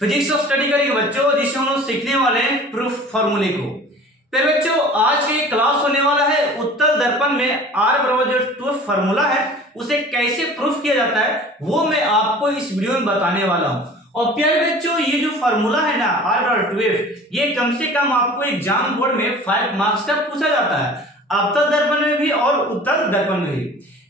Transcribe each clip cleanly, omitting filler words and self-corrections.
Physics of study करेंगे बच्चों, जिससे हम लोग सीखने वाले हैं प्रूफ फॉर्मूले को। फिर बच्चों आज के क्लास होने वाला है उत्तल दर्पण में R बराबर जो प्रूफ फॉर्मूला है उसे कैसे प्रूफ किया जाता है वो मैं आपको इस वीडियो में बताने वाला हूं। और प्यारे बच्चों ये जो फॉर्मूला है ना R बराबर 2F, ये कम से कम आपको एग्जाम बोर्ड में 5 मार्क्स तक पूछा जाता है, अवतल दर्पण में भी और उत्तल दर्पण में भी।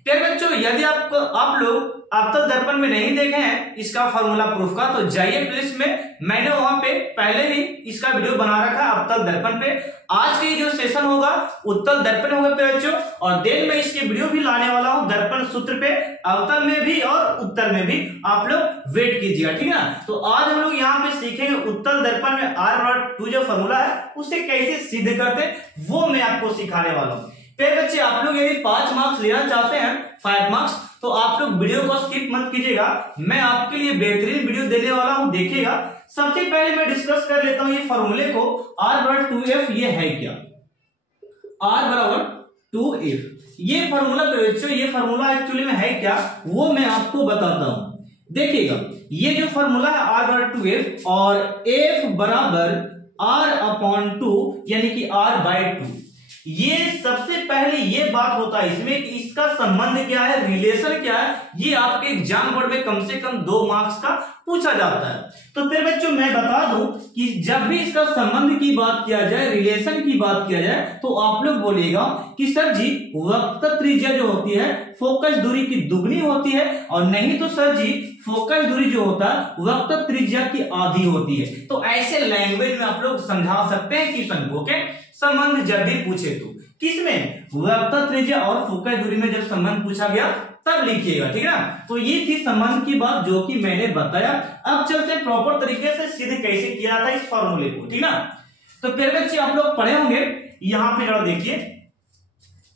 प्यारे बच्चों यदि आप लोग अवतल दर्पण में नहीं देखे हैं इसका फॉर्मूला प्रूफ का, तो जाइए प्लेलिस्ट में, मैंने वहां पे पहले ही इसका वीडियो बना रखा है अवतल दर्पण पे। आज के जो सेशन होगा उत्तल दर्पण होगा पे बच्चों, और देन मैं इसके वीडियो भी लाने वाला हूं दर्पण सूत्र पे, अवतल में भी और उत्तल में भी, आप लोग वेट कीजिएगा, ठीक है ना। तो आज हम लोग यहाँ पे सीखेंगे उत्तल दर्पण में R बराबर 2 जो फॉर्मूला है उसे कैसे सिद्ध करते वो मैं आपको सिखाने वाला हूँ। फिर बच्चे आप लोग यदि 5 मार्क्स लेना चाहते हैं 5 मार्क्स, तो आप लोग वीडियो को स्किप मत कीजिएगा, मैं आपके लिए बेहतरीन वीडियो देने वाला हूं, देखिएगा। सबसे पहले मैं डिस्कस कर लेता हूं ये फॉर्मूले को, R बराबर 2F ये है क्या, R बराबर 2F ये फॉर्मूला पे बच्चों, ये फॉर्मूला एक्चुअली में है क्या वो मैं आपको बताता हूं। देखिएगा ये जो फॉर्मूला है R बराबर 2F और F बराबर R/2 यानी कि R/2, ये सबसे पहले ये बात होता है इसमें कि इसका संबंध क्या है, रिलेशन क्या है, ये आपके एग्जाम बोर्ड में कम से कम 2 मार्क्स का पूछा जाता है। तो फिर बच्चों मैं बता दूं कि जब भी इसका संबंध की बात किया जाए, रिलेशन की बात किया जाए, तो आप लोग बोलिएगा कि सर जी वक्रता त्रिज्या जो होती है फोकस दूरी की दुगनी होती है, और नहीं तो सर जी फोकस दूरी जो होता है वक्रता त्रिज्या की आधी होती है। तो ऐसे लैंग्वेज में आप लोग समझा सकते हैं क्वेश्चन को, ओके। संबंध जब भी पूछे तो किसमें, वक्रता त्रिज्या और फोकस दूरी में जब संबंध पूछा गया तब लिखिएगा, ठीक है ना। तो ये थी संबंध की बात जो कि मैंने बताया। अब चलते प्रॉपर तरीके से सिद्ध कैसे किया था इस फॉर्मूले को, ठीक ना। तो फिर बच्चे आप लोग पढ़े होंगे, यहाँ पे जरा देखिए,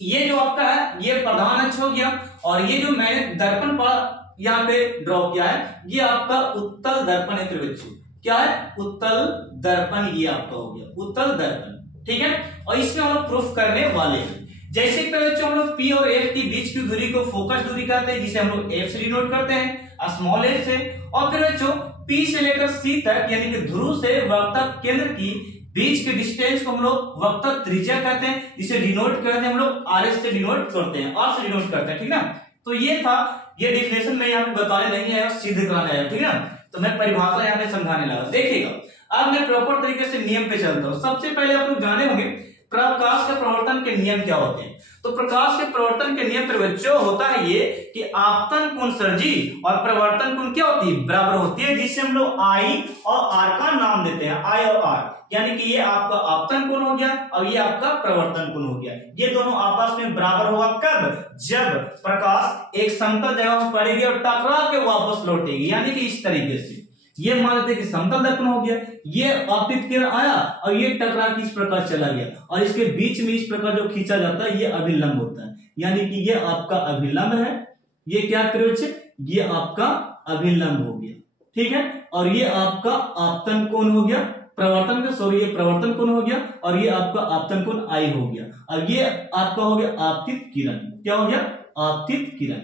ये जो आपका है ये प्रधान अक्ष हो गया, और ये जो मैंने दर्पण पर यहाँ पे ड्रॉ किया है ये आपका उत्तल दर्पण है। बच्चों क्या है, उत्तल दर्पण, ये आपका हो गया उत्तल दर्पण, ठीक है। और इसमें हम लोग प्रूफ करने वाले हैं। जैसे कि बच्चों हम लोग P और F के बीच की दूरी को फोकस दूरी कहते हैं, जिसे हम लोग F से डिनोट करते हैं, स्मॉल f से। और फिर बच्चों P से लेकर C तक यानी कि ध्रुव से वक्रता केंद्र की बीच के डिस्टेंस को हम लोग वक्रता त्रिज्या कहते हैं, जिसे डिनोट करते हैं हम लोग RS से डिनोट करते हैं, R से डिनोट करते हैं, ठीक ना। तो ये था, ये डिफिनेशन में यहाँ पे बताने नहीं आया, सिद्ध कराने आया, ठीक ना। तो मैं परिभाषा यहाँ पे समझाने लगा। देखिएगा अब मैं प्रॉपर तरीके से नियम पे चलता हूं। सबसे पहले आप लोग जाने होंगे प्रकाश के प्रवर्तन के नियम क्या होते हैं। तो प्रकाश के प्रवर्तन के नियम पर बच्चों होता है ये कि आपतन कोण सर जी और प्रवर्तन कोण क्या होती है, बराबर होती है, जिससे हम लोग I और R का नाम देते हैं, I और R, यानी कि ये आपका आपतन कोण हो गया और ये आपका प्रवर्तन कोण हो गया। ये दोनों आपस में बराबर होगा कब, जब प्रकाश एक समतल जगह पर पड़ेगी और टकरा के वापस लौटेगी, यानी कि इस तरीके से। ये मान लेते हैं कि समतल दर्पण हो गया, ये आपतित किरण आया और ये टकरा के इस प्रकार चला गया, और इसके बीच में इस प्रकार जो खींचा जाता है ये अभिलंब होता है, यानी कि ये आपका अभिलंब है। ये क्या करें, ये आपका अभिलंब हो गया, ठीक है। और ये आपका आपतन कोण हो गया, प्रवर्तन का सॉरी ये प्रवर्तन कोण हो गया, और ये आपका आपतन कोण I हो गया, और ये आपका हो गया आपतित किरण। क्या हो गया, आपतित किरण,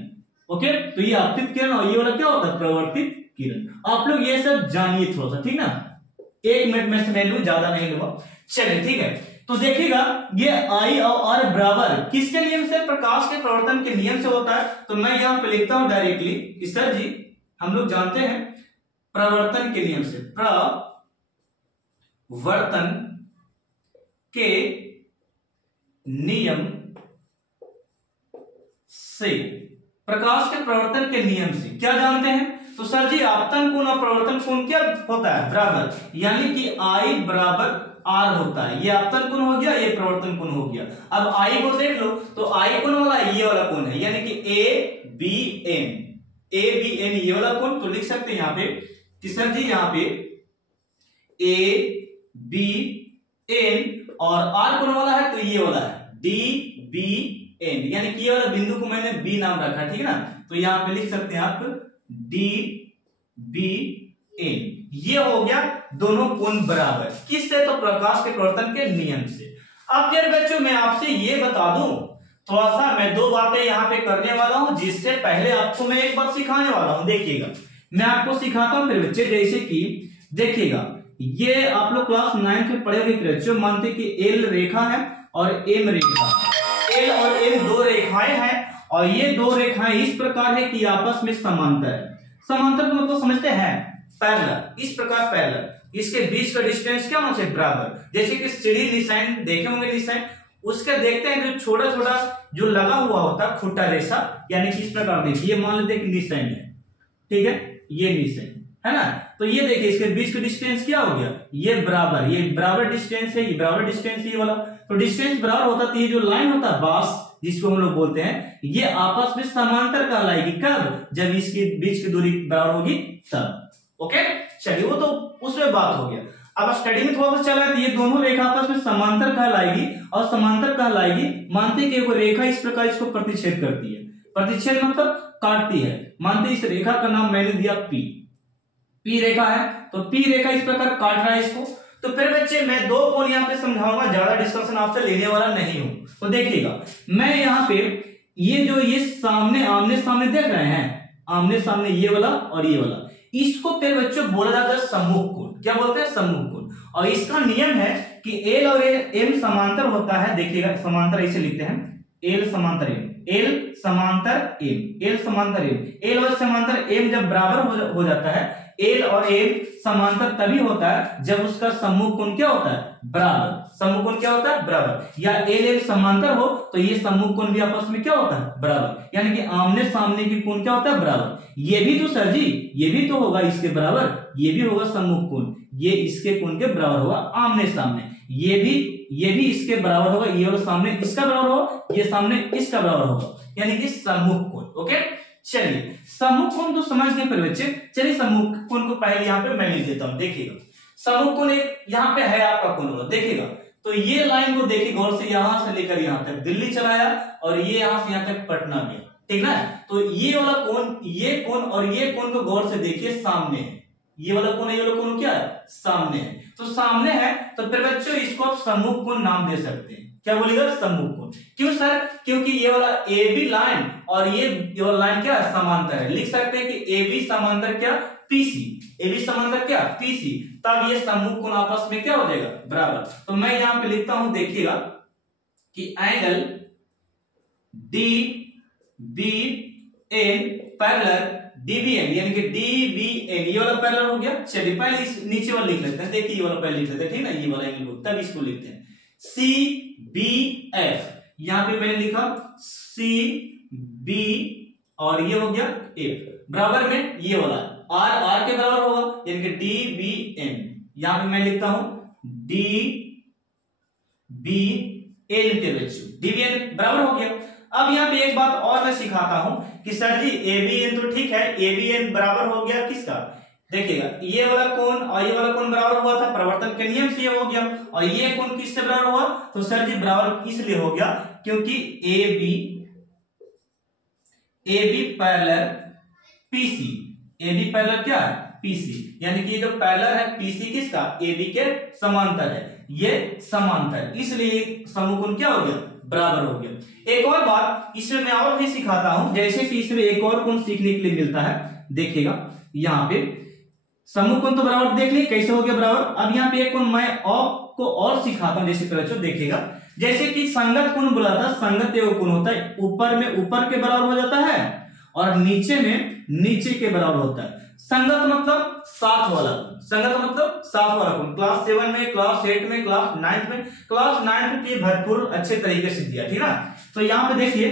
ओके। तो ये आपतित किरण और ये वाला क्या होता है, प्रवर्तित किरण। आप लोग ये सब जानिए थोड़ा सा, ठीक ना। 1 मिनट में समय लूं, ज्यादा नहीं लूंगा, चलिए ठीक है। तो देखिएगा ये I और R बराबर किसके नियम से, प्रकाश के प्रवर्तन के नियम से होता है। तो मैं यहां पे लिखता हूं डायरेक्टली कि सर जी हम लोग जानते हैं प्रवर्तन के नियम से, प्रवर्तन के नियम से, प्रकाश के प्रवर्तन के नियम से क्या जानते हैं। तो सर जी आपतन कोण और प्रवर्तन कोण क्या होता है, बराबर, यानी कि I बराबर R होता है। ये आपतन कोण हो गया, ये प्रवर्तन कोण हो गया। अब I को देख लो, तो I कोण वाला ये वाला कोण है, यानी कि ABN, ABN ये वाला कोण। तो लिख सकते हैं यहाँ पे कि सर जी यहाँ पे ABN, और R कोण वाला है तो ये वाला है DBN, यानी कि ये वाला बिंदु को मैंने B नाम रखा, ठीक है ना। तो यहाँ पे लिख सकते हैं आप DBN। ये हो गया दोनों कोण बराबर, किससे, तो प्रकाश के प्रवर्तन के नियम से। अब यार बच्चों मैं आपसे ये बता दूं, थोड़ा सा मैं 2 बातें यहाँ पे करने वाला हूं, जिससे पहले आपको मैं एक बात सिखाने वाला हूं। देखिएगा मैं आपको सिखाता हूं फिर बच्चे, जैसे कि देखिएगा, ये आप लोग क्लास 9 में पढ़े हुए बच्चों, मानते कि एल रेखा है और एम रेखा, एल और एम दो रेखाएं हैं और ये दो रेखाएं इस प्रकार है कि आपस में समांतर है। समांतर तो मतलब समझते हैं पैरेलल, इस प्रकार पैरेलल, इसके बीच का डिस्टेंस क्या होना चाहिए, बराबर। जैसे कि सीढ़ी निशान देखे होंगे, निशान उसका देखते हैं जो छोटा छोटा जो लगा हुआ होता है खुट्टा रेशा, यानी कि इस प्रकार देखिए, मान लेते हैं कि निशान है, ठीक है, ये निशान है ना, तो ये देखिए इसके बीच का डिस्टेंस क्या हो गया, ये बराबर, ये बराबर डिस्टेंस है, ये बराबर डिस्टेंस ये वाला, तो डिस्टेंस बराबर होता है, ये जो लाइन होता है बास जिसको हम लोग बोलते हैं, ये आपस में समांतर कहलाएगी, कब, जब इसके बीच की दूरी बराबर होगी तब। ओके, चलिए वो तो उसमें बात हो गया। अब स्टडी में थोड़ा सा चला है, ये दोनों रेखा आपस में समांतर कहलाएगी, और समांतर कहलाएगी मानते कि वो रेखा इस प्रकार इसको प्रतिच्छेद करती है, प्रतिच्छेद मतलब काटती है, मानते इस रेखा का नाम मैंने दिया पी, पी रेखा है, तो पी रेखा इस प्रकार काट रहा है इसको। तो फिर बच्चे मैं दो कोण यहाँ पे समझाऊंगा, ज्यादा डिस्कशन आपसे लेने वाला नहीं हूं। तो देखिएगा, मैं यहाँ पे ये जो ये सामने आमने सामने देख रहे हैं, आमने सामने ये वाला और ये वाला, इसको तेरे बच्चों बोला जाता है सम्मुख कोण। क्या बोलते हैं, सम्मुख कोण। और इसका नियम है कि एल और एम समांतर होता है। देखिएगा, समांतर ऐसे लिखते हैं, एल समांतर एम, एल समांतर एम, एल समांतर एम, एल और समांतर एम जब बराबर हो जाता है, एल और एम समांतर तभी होता है जब उसका सम्मुख कोण क्या होता है, बराबर। सम्मुख कोण क्या होता है, बराबर। या एल एम समांतर हो तो ये सम्मुख कोण भी आपस में क्या होता है, बराबर। यानी कि आमने सामने की कोण क्या होता है, बराबर। ये भी तो सर जी, ये भी तो होगा इसके बराबर, ये भी होगा सम्मुख कोण, ये इसके कोण के बराबर होगा आमने सामने, ये भी इसके बराबर होगा, ये वाला सामने इसका बराबर होगा, ये सामने इसका बराबर होगा, यानी कि सम्मुख कोण। ओके, चलिए सम्मुख कोण तो समझ गए फिर बच्चे। चलिए सम्मुख कोण को पहले यहाँ पे मैं लिख देता हूं। देखिएगा, सम्मुख कोण एक यहाँ पे है आपका कोण होगा। देखिएगा, तो ये लाइन को देखिए गौर से, यहां से लेकर यहां तक दिल्ली चलाया और ये यहां से यहां तक पटना गया, ठीक ना। तो ये वाला कोण, ये कोण और ये कोण को गौर से देखिए, सामने है, ये वाला कोण, ये वाला कोण क्या है, सामने है। तो सामने है तो फिर बच्चों इसको आप सम्मुख कोण नाम दे सकते हैं। क्या बोलेगा, सम्मुख कोण। क्यों सर, क्योंकि ये वाला ए बी लाइन और ये वाला लाइन क्या है, समांतर है। लिख सकते हैं कि ए बी समांतर क्या, पीसी, ए बी समांतर क्या, पीसी, तब ये सम्मुख कोण आपस में क्या हो जाएगा, बराबर। तो मैं यहां पे लिखता हूं, देखिएगा कि angle D B N parallel DBN, यानी कि डीबीएन, ये वाला पैरेलल हो गया। चलिए पहले इस नीचे वाला लिख लेते हैं, देखिए ये वाला पहले लिख लेते हैं, ठीक ना, ये वाला एंगल तब इसको लिखते हैं सी बी एफ। यहां पे मैंने लिखा सी बी और ये हो गया एफ, बराबर में ये वाला आर, आर के बराबर होगा, यानी कि डी बी एन। यहां पे मैं लिखता हूं डी बी एन के बच्चों, डी बी एन बराबर हो गया। अब यहाँ पे एक बात और मैं सिखाता हूं कि sir ji A B N तो ठीक है, ए बी एन बराबर हो गया किसका, देखिएगा ये वाला कोण और ये वाला कोण बराबर हुआ था, परिवर्तन के नियम से ये हो गया। और ये कोण किससे बराबर हुआ, तो सर जी बराबर इसलिए हो गया क्योंकि A B parallel PC, A B parallel क्या है, पीसी, यानी कि जो पैरेलल है पीसी किसका, ए बी के समांतर है, ये समांतर, इसलिए सम्मुख कोण क्या हो गया, बराबर हो गया। एक और बात इसमें मैं और भी सिखाता हूं, जैसे कि इसमें एक और कोण सीखने के लिए मिलता है। देखिएगा यहाँ पे सम्मुख कोण तो बराबर देख ली कैसे हो गया बराबर। अब यहाँ पे एक कोण मैं आपको और सिखाता हूं, जैसे बच्चों देखिएगा, जैसे कि संगत कोण बोला था, संगत एवं कोण होता है ऊपर में ऊपर के बराबर हो जाता है और नीचे में नीचे के बराबर होता है। संगत मतलब साथ वाला, संगत मतलब साथ वाला कोण। क्लास 7 में, क्लास 8 में, क्लास 9 में, क्लास 9 में ये भरपूर अच्छे तरीके से दिया, ठीक ना। तो यहाँ पे देखिए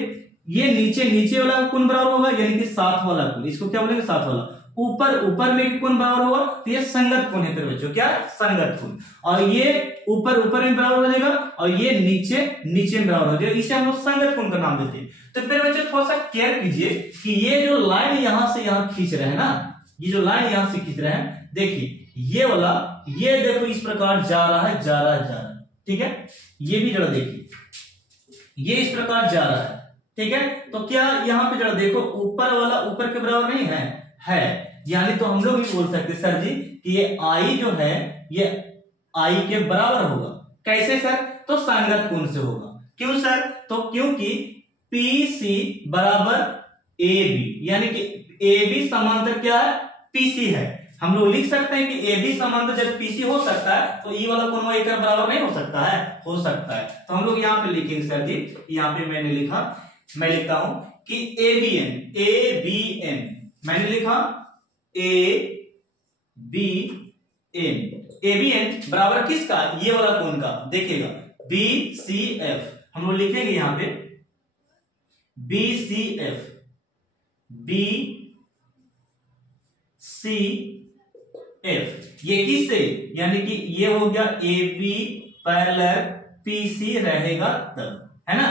ये नीचे वाला कोण बराबर होगा, यानी कि साथ वाला कोण, इसको क्या बोलेंगे, साथ वाला। ऊपर में कोण बराबर होगा तो ये संगत कोण है बच्चों, क्या संगत कोण। और ये ऊपर में बराबर हो जाएगा और ये नीचे में बराबर हो जाएगा, इसे हम लोग संगत कोण का नाम देते हैं। तो फिर बच्चों थोड़ा सा केयर कीजिए कि ये जो लाइन यहां से यहां खींच रहे हैं ना, ये जो लाइन यहां से खींच रहे हैं, देखिए ये वाला, ये देखो इस प्रकार जा रहा है, ठीक है। ये भी जरा देखिए, ये इस प्रकार जा रहा है, ठीक है। तो क्या यहाँ पे जरा देखो, ऊपर वाला ऊपर के बराबर नहीं है, यानी तो हम लोग भी बोल सकते सर जी कि ये आई जो है ये आई के बराबर होगा। कैसे सर, तो संगत कोण से होगा। क्यों सर, तो क्योंकि पीसी बराबर ए बी, यानी कि ए बी समांतर क्या है, पीसी है हम लोग लिख सकते हैं कि ए बी समांतर जब पीसी हो सकता है तो ई वाला कोण ए का बराबर नहीं हो सकता है, हो सकता है। तो हम लोग यहाँ पे लिखेंगे सर जी, यहाँ पे मैंने लिखा, मैं लिखता हूं कि ए बी एन मैंने लिखा ए बी एन बराबर किसका, ये वाला कोण का, देखिएगा बी सी एफ, हम लोग लिखेंगे यहां पे B C F, B C F, ये किससे, यानी कि ये हो गया A B parallel P C रहेगा तब, है ना,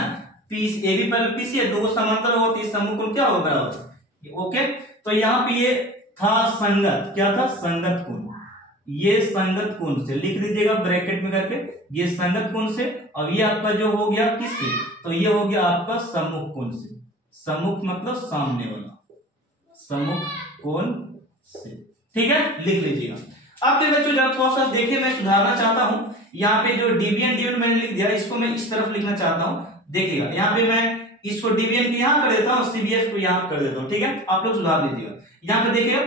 P A B parallel P C है, दो समांतर हो तो इस समूह कोण क्या होगा बराबर, ओके। तो यहाँ पे ये था संगत, क्या था, संगत कोण, ये संगत कोण से लिख दीजिएगा ब्रैकेट में करके, ये संगत कोण से। अब ये आपका जो हो गया किससे, तो ये हो गया आपका सम्मुख कोण से, सम्मुख मतलब सामने वाला, सम्मुख कोण से, ठीक है, लिख लीजिएगा। अब तो बच्चों जरा थोड़ा सा देखिए, मैं सुधारना चाहता हूं, यहाँ पे जो डीवीएन मैंने लिख दिया, इसको मैं इस तरफ लिखना चाहता हूं, देखिएगा यहाँ पे मैं इसको डीवीएन को यहां कर देता हूं, सीबीएफ को यहां कर देता हूं, ठीक है, आप लोग सुधार लीजिएगा। यहाँ पे देखिए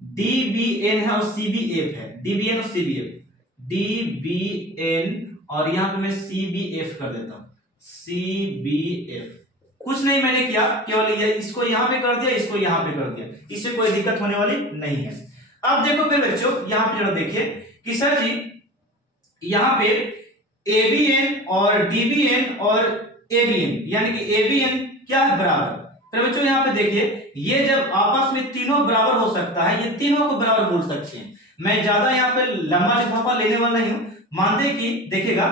डीबीएन है और सीबीएफ है, डीबीएन और सीबीएफ, डीबीएन और यहाँ पे मैं सीबीएफ कर देता हूं, सीबीएफ, कुछ नहीं मैंने किया, केवल ये इसको यहां पे कर दिया, इसको यहां पे कर दिया, इससे कोई दिक्कत होने वाली नहीं है। अब देखो फिर बच्चों यहां पे जरा देखिए कि सर जी यहां पे एबीएन और डीबीएन और एबीएन, यानी कि एबीएन क्या है, बराबर। फिर बच्चों यहां पे देखिए, ये जब आपस में तीनों बराबर हो सकता है, ये तीनों को बराबर बोल सकते हैं। मैं ज्यादा यहाँ पे लंबा लिफाफा लेने वाला नहीं हूं, मानते कि देखिएगा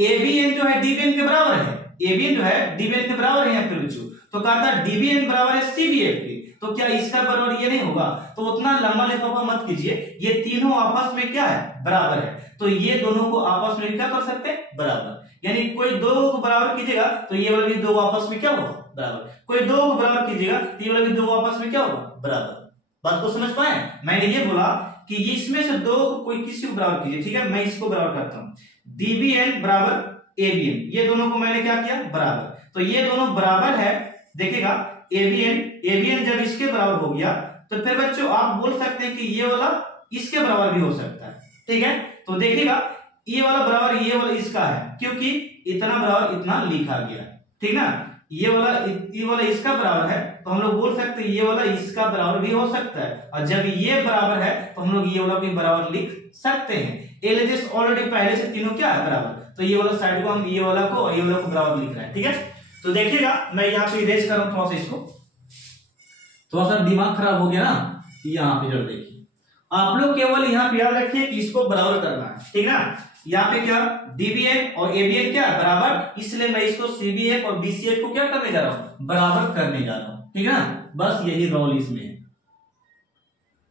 एबीएन जो है डीबीएन के बराबर है, एबीएन जो है डीबीएन के बराबर है यहाँ पे बच्चों, तो कहा था डीबीएन बराबर है सीबीएफ के, तो क्या इसका बराबर ये नहीं होगा, तो उतना लंबा लिफाफा मत कीजिए, ये तीनों आपस में क्या है, बराबर है, तो ये दोनों को आपस में क्या कर सकते हैं, बराबर, यानी कोई दो को बराबर कीजिएगा तो ये वाला भी दो आपस में क्या होगा, बराबर, कोई दो को बराबर कीजिएगा तो ये वाला भी दो आपस में क्या होगा, बराबर। बात को समझ पाए, मैंने ये बोला कि इसमें से दो को कोई किसी को बराबर कीजिए, ठीक है, मैं इसको बराबर करता हूं, डीबीएन बराबर एबीएन, ये दोनों को मैंने क्या किया, बराबर, तो ये दोनों बराबर है, देखिएगा एबीएन जब इसके बराबर हो गया तो फिर बच्चों आप बोल सकते हैं कि ये वाला इसके बराबर भी हो सकता है, ठीक है, तो देखिएगा ये वाला बराबर ये वाला इसका है, क्योंकि इतना बराबर इतना लिखा गया, ठीक ना, ये वाला इसका बराबर है, तो हम लोग बोल सकते हैं ये वाला इसका बराबर भी हो सकता है, और जब ये बराबर है तो हम लोग ये वाला भी बराबर लिख सकते हैं। एलएचएस ऑलरेडी पहले से तीनों क्या है, बराबर, तो ये वाला साइड को हम ये वाला को और ये वाला को बराबर लिख रहे हैं, ठीक है। तो देखिएगा मैं यहाँ पे इरेज कर रहा हूं थोड़ा सा, इसको थोड़ा सा दिमाग खराब हो गया ना, यहाँ पे जरा देखिए, आप लोग केवल यहाँ पे याद रखिए कि इसको बराबर करना है, ठीक ना, यहाँ पे क्या डीबीएन और एबीएन क्या बराबर, इसलिए मैं इसको सीबीएफ और बीसीएफ को क्या करने जा रहा हूँ, बराबर करने जा रहा हूँ, ठीक है ना, बस यही रोल इसमें है।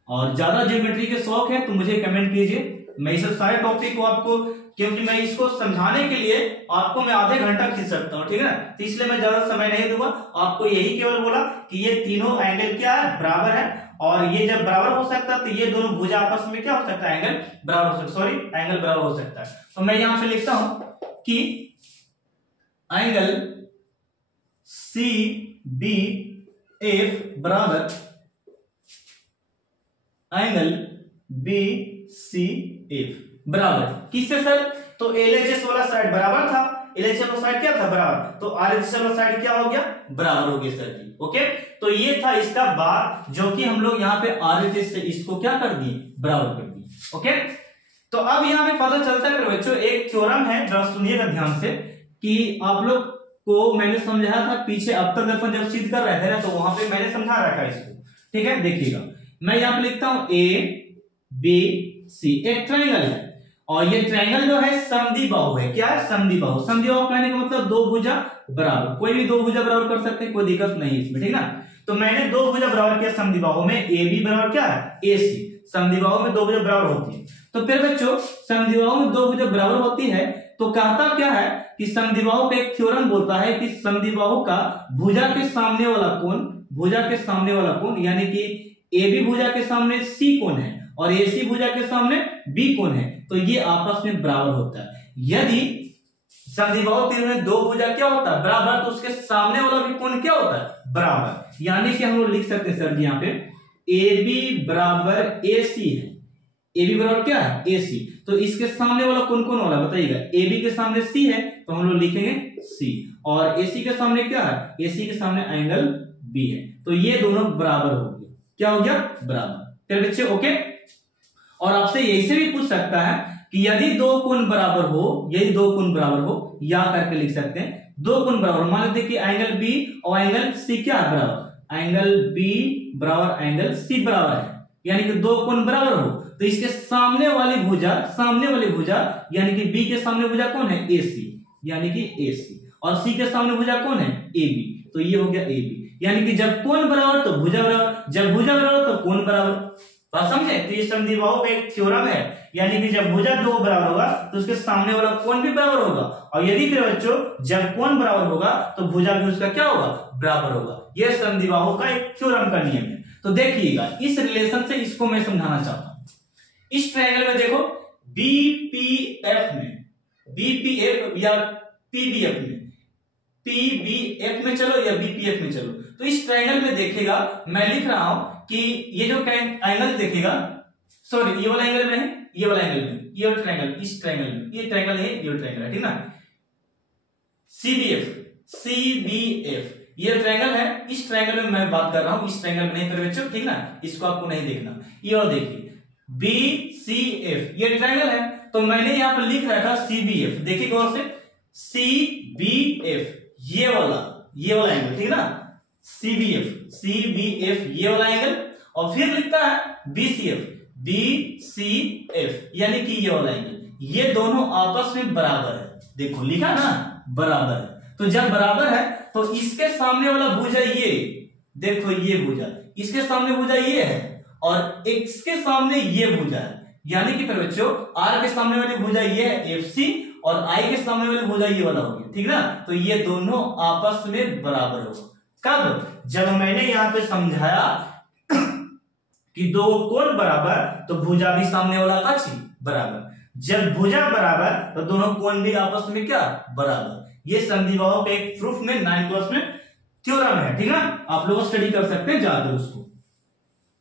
और ज्यादा ज्योमेट्री के शौक है तो मुझे कमेंट कीजिए, मैं इस सारे टॉपिक को आपको, क्योंकि मैं इसको समझाने के लिए आपको मैं आधे घंटा खींच सकता हूँ, ठीक है ना, तो इसलिए मैं ज्यादा समय नहीं दूंगा, आपको यही केवल बोला कि ये तीनों एंगल क्या है, बराबर है, और ये जब बराबर हो सकता है तो ये दोनों भुजा आपस में क्या हो सकता है, एंगल बराबर हो सकता है, सॉरी एंगल बराबर हो सकता है। तो मैं यहां पे लिखता हूं कि एंगल सी बी एफ बराबर एंगल बी सी एफ बराबर किससे सर, तो एलएचएस वाला साइड बराबर था, एलएचएस वाला साइड क्या था, बराबर, तो आरएचएस वाला साइड क्या हो गया, बराबर हो गया सर जी, ओके। तो ये था इसका बात, जो कि हम लोग यहाँ पे आरएचएस से इसको क्या कर दिए, बराबर कर दिए, ओके। तो अब यहाँ पे पता चलता है बच्चों एक थ्योरम है, जरा सुनिएगा ध्यान से, कि आप लोग को मैंने समझाया था पीछे अवतल दर्पण जब सिद्ध कर रहे थे ना, तो वहां पे मैंने समझा रखा है इसको, ठीक है, देखिएगा मैं यहाँ पे लिखता हूं ए बी सी, एक ट्राइंगल है, और ये ट्राइंगल जो है समद्विबाहु है, क्या है, समद्विबाहु, समद्विबाहु कहने का मतलब दो भुजा बराबर, कोई भी दो भुजा बराबर कर सकते हैं, कोई दिक्कत नहीं है इसमें, ठीक ना। तो मैंने दो भुजा बराबर किया समद्विबाहु में, ए बी बराबर क्या है, ए सी, समद्विबाहु में दो भुजा बराबर होती है, तो फिर बच्चों समद्विबाहु में दो भुजा बराबर होती है, तो कहता क्या है कि समद्विबाहु का एक थ्योरम बोलता है कि समद्विबाहु का भुजा के सामने वाला कोण, भुजा के सामने वाला कोण, यानी कि ए बी भुजा के सामने सी कोण है और ए सी भुजा के सामने बी कोण है, तो ये आपस में बराबर होता है। यदि समद्विबाहु त्रिभुज में दो भुजा क्या होता है, बराबर, तो उसके सामने वाला भी कोण क्या होता है, बराबर, यानी कि हम लोग लिख सकते हैं सर जी यहाँ पे ए बी बराबर ए सी है, ए बी बराबर क्या है ए सी, तो इसके सामने वाला कौन कौन वाला बताइएगा, ए बी के सामने सी है तो हम लोग लिखेंगे सी, और ए सी के सामने क्या है, ए सी के सामने एंगल बी है, तो ये दोनों बराबर हो गए, क्या हो गया बराबर। फिर बच्चे ओके। और आपसे यही से भी पूछ सकता है कि यदि दो कोण बराबर हो, यदि दो कोण बराबर हो, या करके लिख सकते हैं, दो कोण बराबर, मान लेते कि एंगल बी और एंगल सी क्या है बराबर, एंगल बी बराबर एंगल सी बराबर है, यानी कि दो कोण बराबर हो तो इसके सामने वाली भुजा यानी कि बी के सामने भुजा कौन है ए सी, यानी कि ए सी, और सी के सामने भुजा कौन है ए बी, तो ये हो गया ए बी, यानी कि जब कोण बराबर तो भुजा बराबर, जब भुजा बराबर तो कोण बराबर, बात समझे। तो ये समद्विबाहु का एक थ्योरम है, यानी कि जब भुजा दो बराबर होगा तो उसके सामने वाला कोण भी बराबर होगा, और यदि फिर बच्चों जब कोण बराबर होगा तो भुजा भी उसका क्या होगा बराबर होगा। यह समद्विबाहु का एक थ्योरम का नियम है। तो देखिएगा इस रिलेशन से इसको मैं समझाना चाहता हूं। इस ट्रायंगल में देखो बीपीएफ में, बीपीएफ या पीबीएफ में, पीबीएफ में चलो या बीपीएफ में चलो, तो इस ट्रायंगल में देखेगा मैं लिख रहा हूं कि ये जो एंगल देखेगा, सॉरी ये वाला एंगल में है, ये वाला एंगल में, ये वाला ट्रायंगल, इस ट्रायंगल में, ये ट्रायंगल है, ये ट्रायंगल है, ठीक ना, सीबीएफ, सीबीएफ ये ट्रायंगल है। इस ट्रायंगल में मैं बात कर रहा हूं, इस ट्रायंगल में नहीं कर बच्चों, ठीक ना, इसको आपको नहीं देखना। ये और देखिए बीसीएफ ये ट्रायंगल है, तो मैंने यहां पर लिख रखा सीबीएफ, देखिए गौर से, सीबीएफ ये वाला एंगल, ठीक ना, सीबीएफ ये वाला एंगल, और फिर लिखता है बीसीएफ यानी कि ये वाला एंगल, ये दोनों आपस में बराबर है, देखो लिखा ना बराबर है। तो जब बराबर है तो इसके सामने वाला भुजा ये, देखो ये भुजा, इसके सामने भुजा ये है, और इसके सामने ये भुजा है, यानी कि फिर बच्चों आर के सामने वाली भुजा ये है एफ सी, और आई के सामने वाली भुजा ये वाला हो गया, ठीक ना। तो ये दोनों आपस में बराबर होगा। कब? जब मैंने यहां पे समझाया कि दो कोण बराबर तो भुजा भी सामने वाला का बराबर, जब भुजा बराबर तो दोनों कोण भी आपस में क्या बराबर। ये समद्विबाहु के एक प्रूफ में 9th क्लास में थ्योरम है, ठीक ना, आप लोग स्टडी कर सकते हैं जाकर उसको।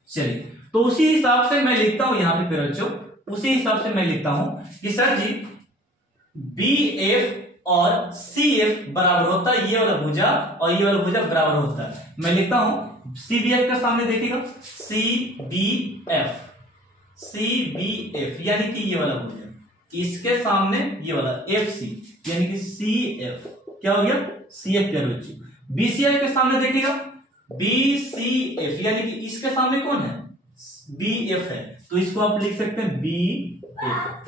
चलिए तो उसी हिसाब से मैं लिखता हूं यहां पे बच्चों, उसी हिसाब से मैं लिखता हूं कि सर जी बी एफ और सी एफ बराबर होता है, ये वाला भुजा और ये वाला भुजा बराबर होता है। मैं लिखता हूं सी बी एफ का सामने देखिएगा सी बी एफ यानी कि ये वाला भुजा, इसके सामने ये वाला एफ सी यानी कि सी एफ, क्या हो गया सी एफ क्या बच्चों। बी सी एफ के सामने देखिएगा बी सी एफ यानी कि इसके सामने कौन है बी एफ है, तो इसको आप लिख सकते हैं बी एफ,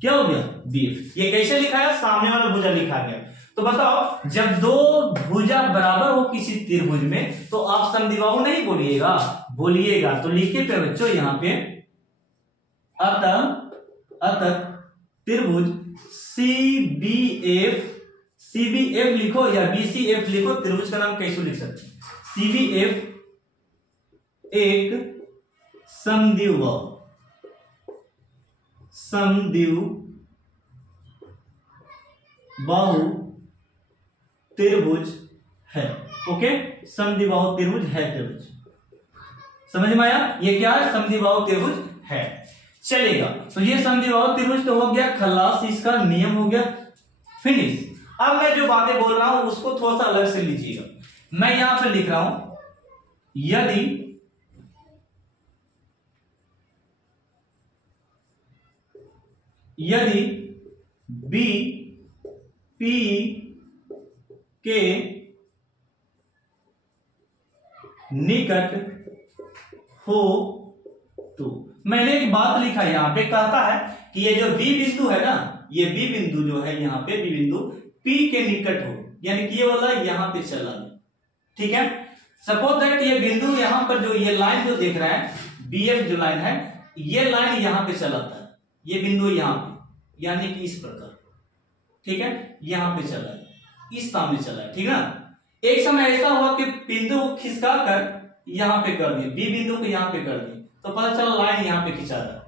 क्या हो गया बी एफ। ये कैसे लिखा है, सामने वाला भुजा लिखा गया। तो बताओ जब दो भुजा बराबर हो किसी त्रिभुज में तो आप समद्विबाहु नहीं बोलिएगा, तो लिखिए पे बच्चों यहां पे अतः त्रिभुज सीबीएफ लिखो या बीसीएफ लिखो, त्रिभुज का नाम कैसे लिख सकते हैं। सीबीएफ एक समद्विबाहु त्रिभुज है। ओके, समद्विबाहु त्रिभुज है, त्रिभुज समझ में आया, ये क्या है समद्विबाहु त्रिभुज है। चलेगा, तो ये समद्विबाहु त्रिभुज तो हो गया खलास, इसका नियम हो गया फिनिश। अब मैं जो बातें बोल रहा हूं उसको थोड़ा सा अलग से लीजिएगा। मैं यहां पे लिख रहा हूं यदि बी पी के निकट हो तो, मैंने एक बात लिखा यहां पे, कहता है कि ये जो बी बिंदु है ना, ये बी बिंदु जो है यहां पे बी बिंदु पी के निकट हो, यानी कि ये वाला यहां पे चला गया, ठीक है। सपोज दैट ये बिंदु यहां पर जो ये लाइन जो देख रहा है बी एफ जो लाइन है, ये लाइन यहां पे चलाता है, ये बिंदु यहां पे यानी कि इस प्रकार, ठीक है, यहां पे चला है, इस सामने चला है, ठीक है ना। एक समय ऐसा हुआ कि बिंदु को खिसका कर यहां पे कर दिए, बी बिंदु को यहां पे कर दिए, तो पता चला लाइन यहां पे खिंचा रहा है।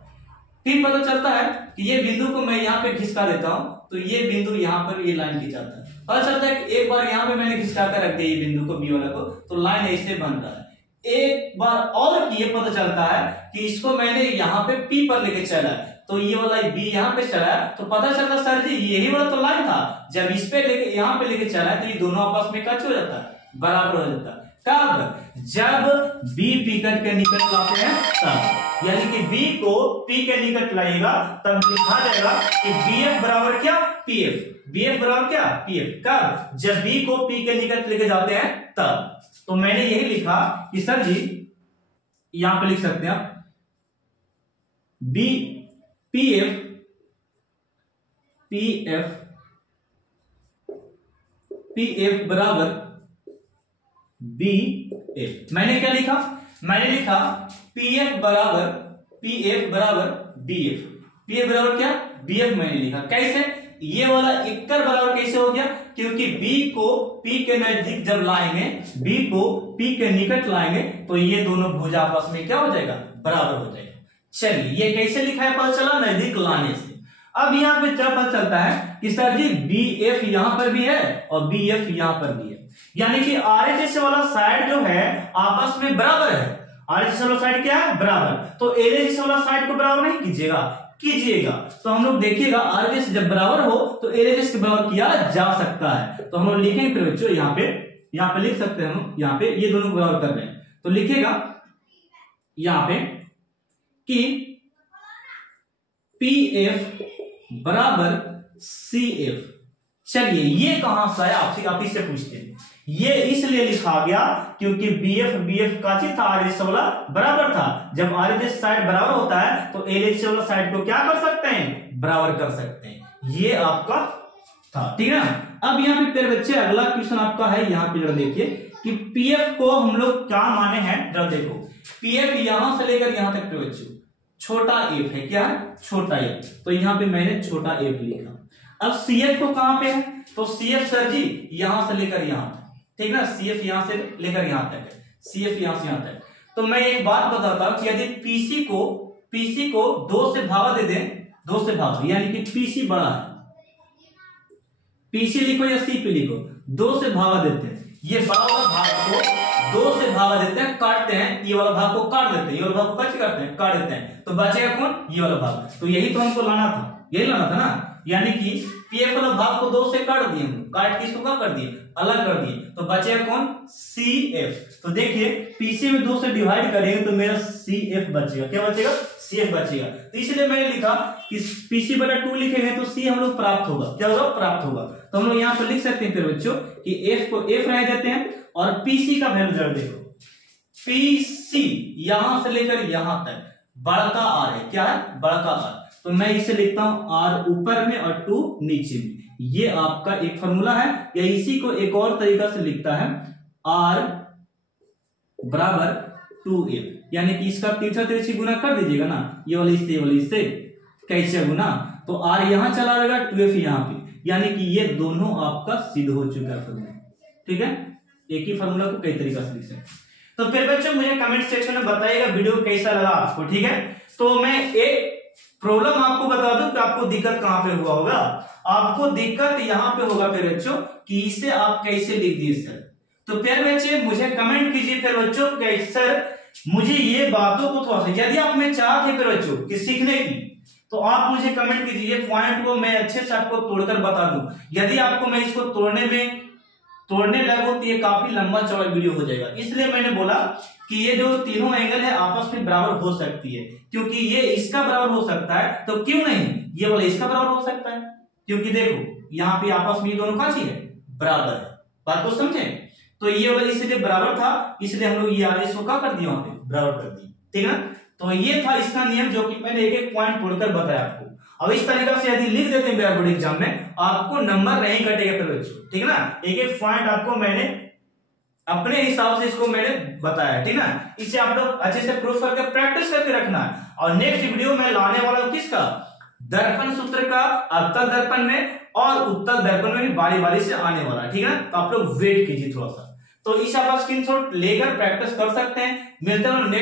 फिर पता चलता है कि ये बिंदु को मैं यहां पे खिसका देता हूं तो ये बिंदु यहां पर ये लाइन खिंचाता है। पता चलता है कि एक बार यहां पे मैंने खिसका कर रख दिया ये बिंदु को बी वाला को, तो लाइन ऐसे बन रहा है, एक बार और ये पता चलता है कि इसको मैंने यहाँ पे P पर लेके चला है, तो ये वाला B यहाँ पे चला है, तो पता चलता सर जी यही वाला तो लाइन था, जब इस पे लेके यहाँ पे लेके चला है तो ये दोनों आपस में कट हो जाता है, बराबर हो जाता है। कब? जब B P के निकट लाते हैं तब, यानी कि B को P के निकट लाएगा तब लिखा जाएगा कि BF बराबर क्या? PF। BF बराबर क्या? PF। कब? जब B को P के निकट लेके जाते हैं तब। तो मैंने यही लिखा कि सर जी यहां पे लिख सकते हैं आप PF बराबर BF। मैंने क्या लिखा? मैंने लिखा PF बराबर BF। PF बराबर क्या? BF मैंने लिखा। कैसे? ये वाला इक्कर बराबर कैसे हो गया? क्योंकि B को P के नजदीक जब लाएंगे, B को P के निकट लाएंगे तो ये दोनों भुजा आपस में क्या हो जाएगा? बराबर हो जाएगा। चलिए ये कैसे लिखा है पता चला? नजदीक लाने से। अब यहाँ पे क्या पता चलता है कि सर जी BF यहां पर भी है और BF यहां पर भी है, यानी कि RHS वाला साइड जो है आपस में बराबर है। RHS वाला साइड क्या है? बराबर। तो LHS वाला साइड को बराबर नहीं कीजिएगा। तो हम लोग देखिएगा RHS जब बराबर हो तो LHS के बराबर किया जा सकता है। तो हम लोग लिखेंगे फिर बच्चों यहाँ पे लिख सकते हैं हम, यहाँ पे ये दोनों को बराबर कर रहे हैं तो लिखेगा यहाँ पे कि PF बराबर CF। चलिए ये कहां से आया? आप इससे पूछते हैं। ये इसलिए लिखा गया क्योंकि BF का चीज था, RHS वाला बराबर था। जब RHS साइड बराबर होता है तो LHS वाला साइड को क्या कर सकते हैं? बराबर कर सकते हैं। ये आपका था, ठीक है ना। अब यहाँ पे फिर बच्चे अगला क्वेश्चन आपका है, यहाँ पे जरा देखिए कि PF को हम लोग क्या माने हैं। जरा देखो PF यहां से लेकर यहां तक बच्चों छोटा f है। क्या है? छोटा f। तो यहाँ पे मैंने छोटा f लिखा। अब CF को कहां पे है? तो CF सर जी यहां से लेकर यहां तक, ठीक ना। CF यहां से लेकर यहां तक है, CF यहां से यहां तक। तो मैं एक बात बताता हूं कि यदि PC को 2 से भागा दे दें, 2 से भागा यानी कि PC बड़ा है, PC लिखो या CP लिखो, 2 से भागा देते हैं। ये बड़ा वाला भाग को 2 से भागा देते हैं, काटते हैं, ये वाला भाग को काट देते हैं, ये वाला भाग को कैसे करते हैं? काट देते हैं। तो बचेगा कौन? ये वाला भाग। तो यही तो हमको लाना था, यही लाना था ना। यानी कि PF वाला भाग को 2 से काट दिए हम, काट के इसको क्या कर दिए? अलग कर दिए। तो बचेगा कौन? CF। तो देखिए PC में 2 से डिवाइड करेंगे तो मेरा CF बचेगा। क्या बचेगा? CF बचेगा। तो इसलिए मैंने लिखा कि PC बटा 2 लिखेंगे तो C हम लोग प्राप्त होगा। क्या होगा? प्राप्त होगा। तो हम लोग यहाँ पर लिख सकते हैं फिर बच्चों कि F को F रह देते हैं और PC का वैल्यू जरा देखो, PC यहां से लेकर यहां तक बड़का R है। क्या है? बड़का R। तो मैं इसे लिखता हूं R ऊपर में और 2 नीचे में। ये आपका एक फॉर्मूला है, या इसी को एक और तरीका से लिखता है R बराबर 2F, यानी कि इसका तीसरा तिरछी गुना कर दीजिएगा ना, ये वाले इससे कैसे गुना, तो R यहां चला जाएगा, 2F यहां पे, यानी कि ये दोनों आपका सिद्ध हो चुका है फॉर्मूला। ठीक है, एक ही फॉर्मूला को कई तरीका से लिख सकते हैं। तो फिर बच्चों मुझे कमेंट सेक्शन में बताइएगा वीडियो कैसा लगा आपको। ठीक है, तो मैं एक प्रॉब्लम आपको बता दूं कि आपको दिक्कत कहां पे हुआ होगा। आपको दिक्कत यहां पे होगा फिर बच्चों कि इसे आप कैसे लिख दिए सर। तो फिर बच्चे मुझे कमेंट कीजिए फिर बच्चों कि सर मुझे ये बातों को थोड़ा सा, यदि आप में चाहते फिर बच्चों कि सीखने की, तो आप मुझे कमेंट कीजिए, पॉइंट को मैं अच्छे से आपको तोड़कर बता दूं। यदि आपको मैं इसको तोड़ने लगूं तो ये काफी लंबा चौड़ा वीडियो हो जाएगा। इसलिए मैंने बोला कि ये जो तीनों एंगल है आपस में बराबर हो सकती है, क्योंकि ये इसका बराबर हो सकता है तो क्यों नहीं ये वाला इसका बराबर हो सकता है, क्योंकि देखो यहाँ पे आपस में ये दोनों काची है, बराबर है। बात को समझे? तो ये वाला इसलिए बराबर था, इसलिए हम लोग ये आदेश को क्या कर दिया, वहां पे बराबर कर दिया। ठीक है, तो ये था इसका नियम जो कि मैंने एक एक पॉइंट तोड़कर बताया आपको। अब इस तरीका से यदि लिख देते हैं मेरा बोर्ड एग्जाम में, आपको नंबर नहीं कटेगा फिर बच्चों। ठीक है ना, एक एक पॉइंट आपको मैंने अपने हिसाब से इसको मैंने बताया। ठीक है, इसे आप लोग अच्छे से प्रूफ करके प्रैक्टिस करके रखना है। और नेक्स्ट वीडियो में लाने वाला हूं किसका, दर्पण सूत्र का, अवतल दर्पण में और उत्तल दर्पण में भी बारी बारी से आने वाला। ठीक है, तो आप लोग वेट कीजिए थोड़ा सा। तो इस आप स्क्रीनशॉट लेकर प्रैक्टिस कर सकते हैं। मिलते हैं